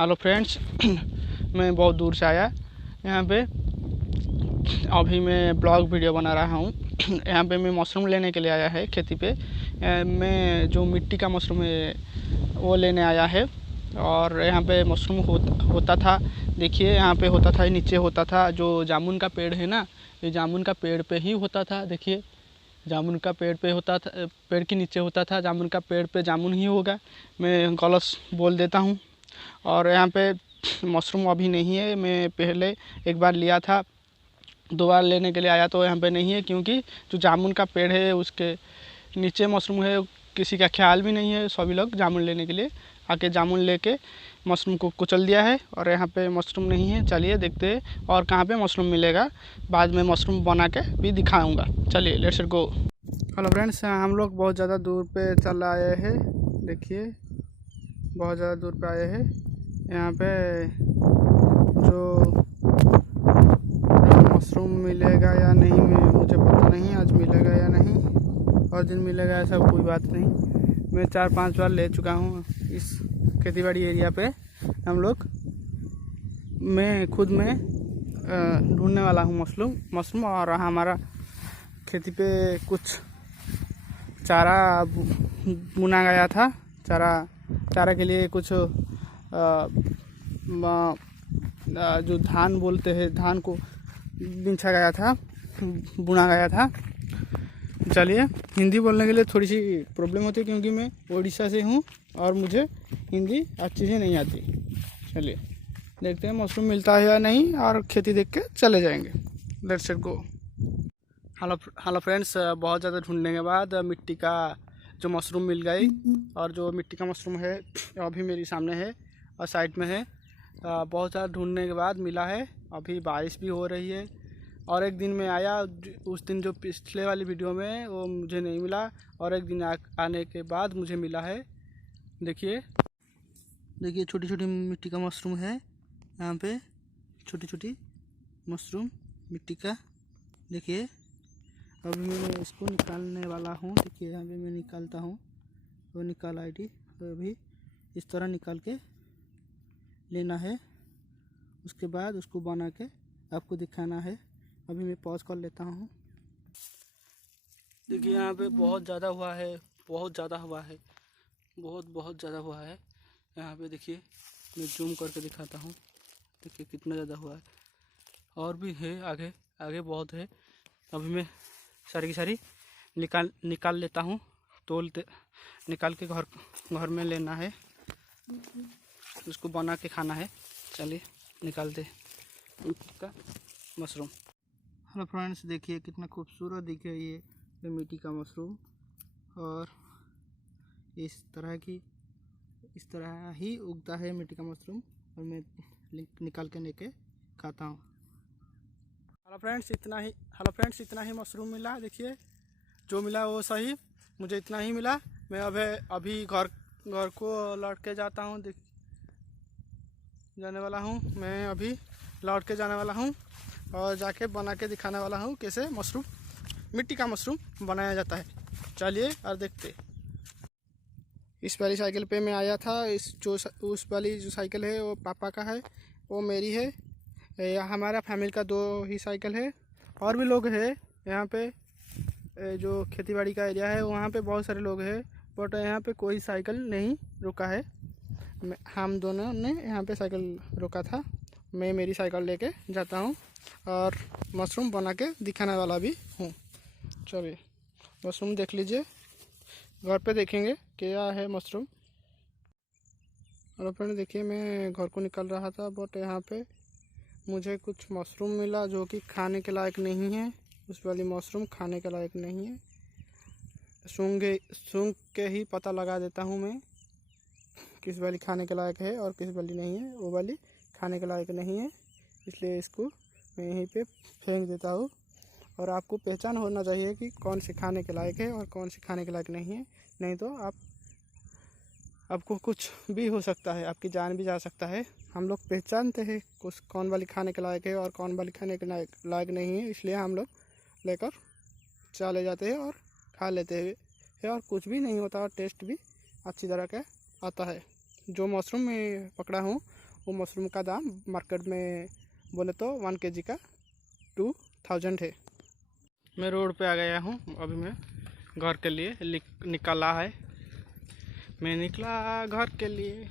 Hello friends मैं बहुत दूर से आया यहाँ पे। अभी मैं ब्लॉग वीडियो बना रहा हूँ। यहाँ पे मैं मशरूम लेने के लिए आया है खेती पे। मैं जो मिट्टी का मशरूम है वो लेने आया है। और यहाँ पे मशरूम होता था। देखिए यहाँ पे होता था, नीचे होता था। जो जामुन का पेड़ है ना, ये जामुन का पेड़ पे ही होता था। देखिए जामुन का पेड़ पे होता था, पेड़ के नीचे होता था। जामुन का पेड़ पे जामुन ही होगा, मैं गलत बोल देता हूँ। और यहाँ पे मशरूम अभी नहीं है। मैं पहले एक बार लिया था, दो बार लेने के लिए आया तो यहाँ पे नहीं है, क्योंकि जो जामुन का पेड़ है उसके नीचे मशरूम है। किसी का ख्याल भी नहीं है, सभी लोग जामुन लेने के लिए आके जामुन लेके मशरूम को कुचल दिया है। और यहाँ पे मशरूम नहीं है। चलिए देखते हैं और कहाँ पे मशरूम मिलेगा। बाद में मशरूम बना के भी दिखाऊंगा। चलिए लेट्स गो। हेलो फ्रेंड्स, हम लोग बहुत ज़्यादा दूर पे चल आए हैं। देखिए बहुत ज़्यादा दूर पे आए हैं। यहाँ पे जो मशरूम मिलेगा या नहीं मुझे पता नहीं। आज मिलेगा या नहीं, और दिन मिलेगा ऐसा कोई बात नहीं। मैं 4-5 बार ले चुका हूँ इस खेतीबाड़ी एरिया पे। हम लोग मैं खुद में ढूंढने वाला हूँ मशरूम। और हमारा खेती पे कुछ चारा बुना गया था। चारा के लिए कुछ जो धान बोलते हैं, धान को बिछा गया था, बुना गया था। चलिए, हिंदी बोलने के लिए थोड़ी सी प्रॉब्लम होती है क्योंकि मैं उड़ीसा से हूँ और मुझे हिंदी अच्छी से नहीं आती। चलिए देखते हैं मशरूम मिलता है या नहीं, और खेती देख के चले जाएंगे। Let's go. हेलो फ्रेंड्स, बहुत ज़्यादा ढूंढने के बाद मिट्टी का जो मशरूम मिल गई। और जो मिट्टी का मशरूम है अभी मेरे सामने है और साइड में है। बहुत ज़्यादा ढूंढने के बाद मिला है। अभी बारिश भी हो रही है। और एक दिन में आया, उस दिन जो पिछले वाली वीडियो में वो मुझे नहीं मिला, और एक दिन आने के बाद मुझे मिला है। देखिए छोटी छोटी मिट्टी का मशरूम है। यहाँ पे छोटी छोटी मशरूम मिट्टी का। देखिए अभी मैं इसको निकालने वाला हूँ। देखिए यहाँ पे मैं निकालता हूँ, वो निकाल आईडी। तो अभी इस तरह निकाल के लेना है, उसके बाद उसको बना के आपको दिखाना है। अभी मैं पॉज कर लेता हूँ। देखिए यहाँ पे बहुत ज़्यादा हुआ है, बहुत ज़्यादा हुआ है, बहुत ज़्यादा हुआ है। यहाँ पे देखिए, मैं जूम करके दिखाता हूँ। देखिए कितना ज़्यादा हुआ है। और भी है आगे, आगे बहुत है। अभी मैं सारी की सारी निकाल लेता हूँ। निकाल के घर में लेना है, उसको बना के खाना है। चलिए निकालते का मशरूम। हेलो फ्रेंड्स, देखिए कितना खूबसूरत दिखे ये मिट्टी का मशरूम। और इस तरह ही उगता है मिट्टी का मशरूम। और मैं निकाल के लेके खाता हूँ। हेलो फ्रेंड्स, इतना ही मशरूम मिला। देखिए जो मिला वो सही, मुझे इतना ही मिला। मैं अभी घर को लौट के जाता हूँ। जाने वाला हूँ मैं अभी लौट के जाने वाला हूँ, और जाके बना के दिखाने वाला हूँ कैसे मिट्टी का मशरूम बनाया जाता है। चलिए और देखते। इस वाली साइकिल पे मैं आया था। उस वाली जो साइकिल है वो पापा का है, वो मेरी है। हमारा फैमिली का 2 ही साइकिल है। और भी लोग हैं यहाँ पे। जो खेतीबाड़ी का एरिया है वहाँ पे बहुत सारे लोग हैं, बट यहाँ पे कोई साइकिल नहीं रुका है। हम दोनों ने यहाँ पे साइकिल रोका था। मैं मेरी साइकिल लेके जाता हूँ और मशरूम बना के दिखाने वाला भी हूँ। चलिए मशरूम देख लीजिए, घर पे देखेंगे क्या है मशरूम। और फ्रेंड देखिए, मैं घर को निकल रहा था, बट यहाँ पे मुझे कुछ मशरूम मिला जो कि खाने के लायक नहीं है। उस वाली मशरूम खाने के लायक नहीं है। सूंघ के ही पता लगा देता हूँ मैं किस वाली खाने के लायक है और किस वाली नहीं है। वो वाली खाने के लायक नहीं है, इसलिए इसको मैं यहीं पे फेंक देता हूँ। और आपको पहचान होना चाहिए कि कौन सी खाने के लायक है और कौन सी खाने के लायक नहीं है। नहीं तो आपको कुछ भी हो सकता है, आपकी जान भी जा सकता है। हम लोग पहचानते हैं कौन वाली खाने के लायक है और कौन वाली खाने के लायक नहीं है, इसलिए हम लोग लेकर चले जाते हैं और खा लेते हैं। और कुछ भी नहीं होता, और टेस्ट भी अच्छी तरह का आता है। जो मशरूम मैं पकड़ा हूँ वो मशरूम का दाम मार्केट में बोले तो 1 kg का 2000 है। मैं रोड पे आ गया हूँ। अभी मैं घर के लिए निकला है। मैं निकला घर के लिए।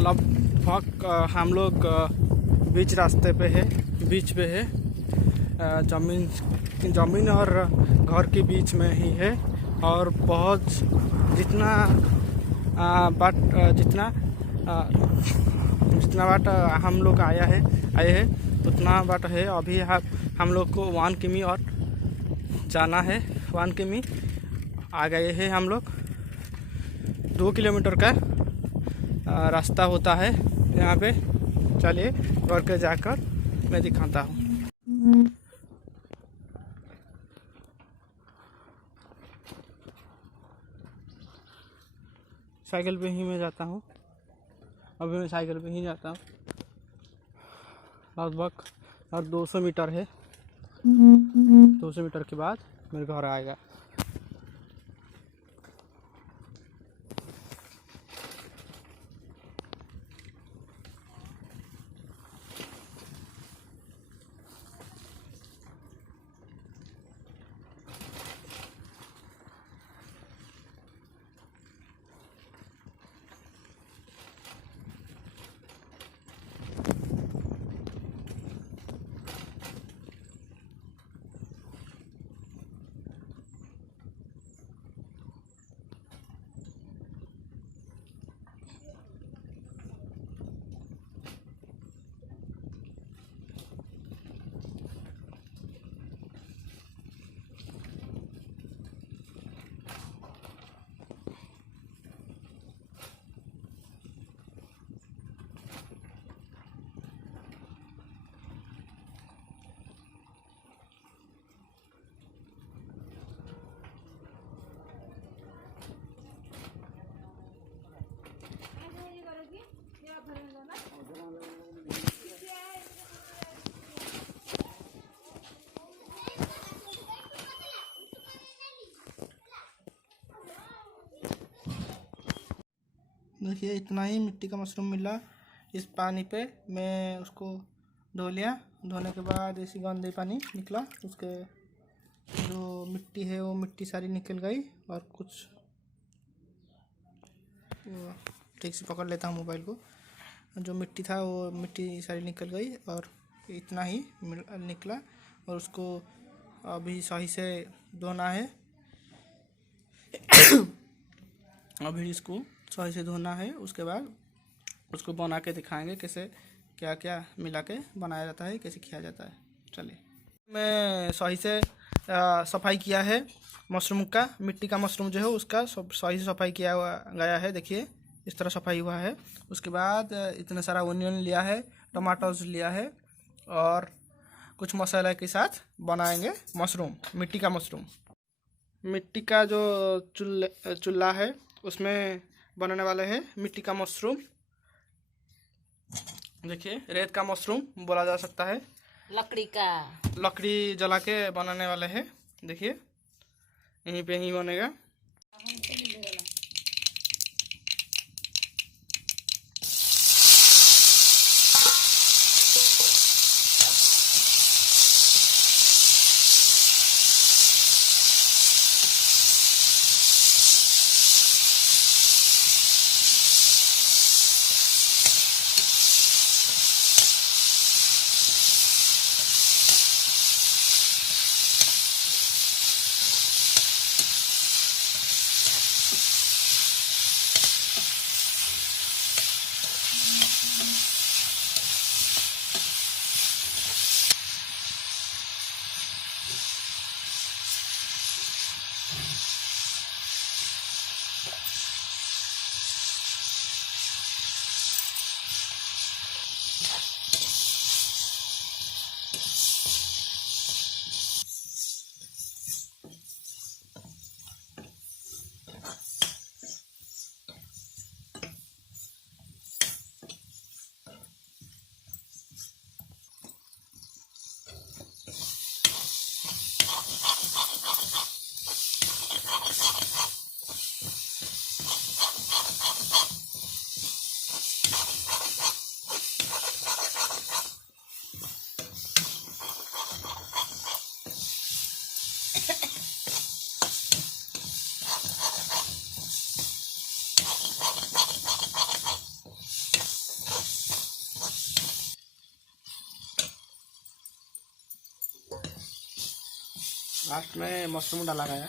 लगभग हम लोग बीच रास्ते पे है, बीच पे है। ज़मीन और घर के बीच में ही है। और बहुत जितना बाट हम लोग आए हैं उतना बाट है। अभी हम लोग को 1 किमी और जाना है। 1 किमी आ गए हैं हम लोग। 2 किलोमीटर का रास्ता होता है यहाँ पे। चलिए घर के जाकर मैं दिखाता हूँ। साइकिल पे ही मैं जाता हूँ। अभी मैं साइकिल पे ही जाता हूँ। लगभग और 200 मीटर है। 200 मीटर के बाद मेरे घर आएगा। देखिए इतना ही मिट्टी का मशरूम मिला इस पानी पे। मैं उसको धो लिया। धोने के बाद ऐसी गंदे पानी निकला। उसके जो मिट्टी है वो मिट्टी सारी निकल गई। और कुछ ठीक से पकड़ लेता हूँ मोबाइल को। जो मिट्टी था वो मिट्टी सारी निकल गई और इतना ही निकला। और उसको अभी सही से धोना है। अभी इसको सही से धोना है। उसके बाद उसको बना के दिखाएंगे कैसे क्या क्या मिला के बनाया जाता है, कैसे किया जाता है। चलिए मैं सही से सफाई किया है मशरूम का। मिट्टी का मशरूम जो है उसका सब सही से सफाई किया हुआ गया है। देखिए इस तरह सफाई हुआ है। उसके बाद इतना सारा ओनियन लिया है, टमाटोज लिया है और कुछ मसाला के साथ बनाएंगे मशरूम, मिट्टी का मशरूम। मिट्टी का जो चूल्हा है उसमें बनाने वाले हैं मिट्टी का मशरूम। देखिए रेत का मशरूम बोला जा सकता है। लकड़ी जला के बनाने वाले हैं। देखिए यहीं पे ही बनेगा। लास्ट में मशरूम डाला गया।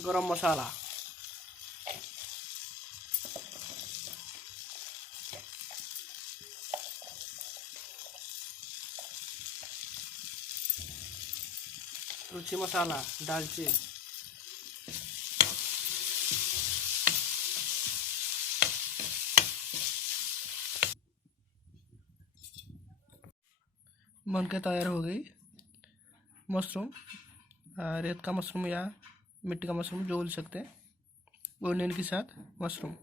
गरम मसाला, रुचि मसाला, दालचीनी, बनके तैयार हो गई मशरूम। रेत का मशरूम या मिट्टी का मशरूम जो बोल सकते हैं। ओनियन के साथ मशरूम।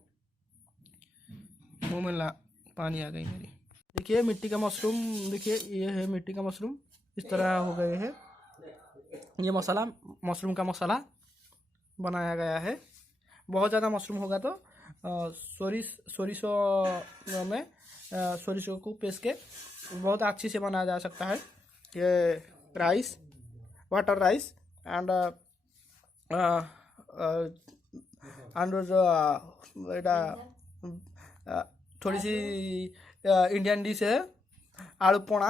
मुँह में पानी आ गई मेरी। देखिए मिट्टी का मशरूम, देखिए ये है मिट्टी का मशरूम, इस तरह हो गए हैं। ये मसाला, मशरूम का मसाला बनाया गया है। बहुत ज़्यादा मशरूम होगा तो सोरिशो में सोरिशो को पीस के बहुत अच्छी से बनाया जा सकता है। ये राइस, वाटर राइस एंड जो थोड़ी सी इंडियन डिश है आलू पोना।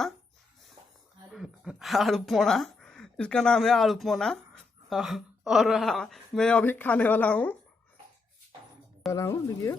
आलू पोना, इसका नाम है आलू पोना। और मैं अभी खाने वाला हूँ। देखिए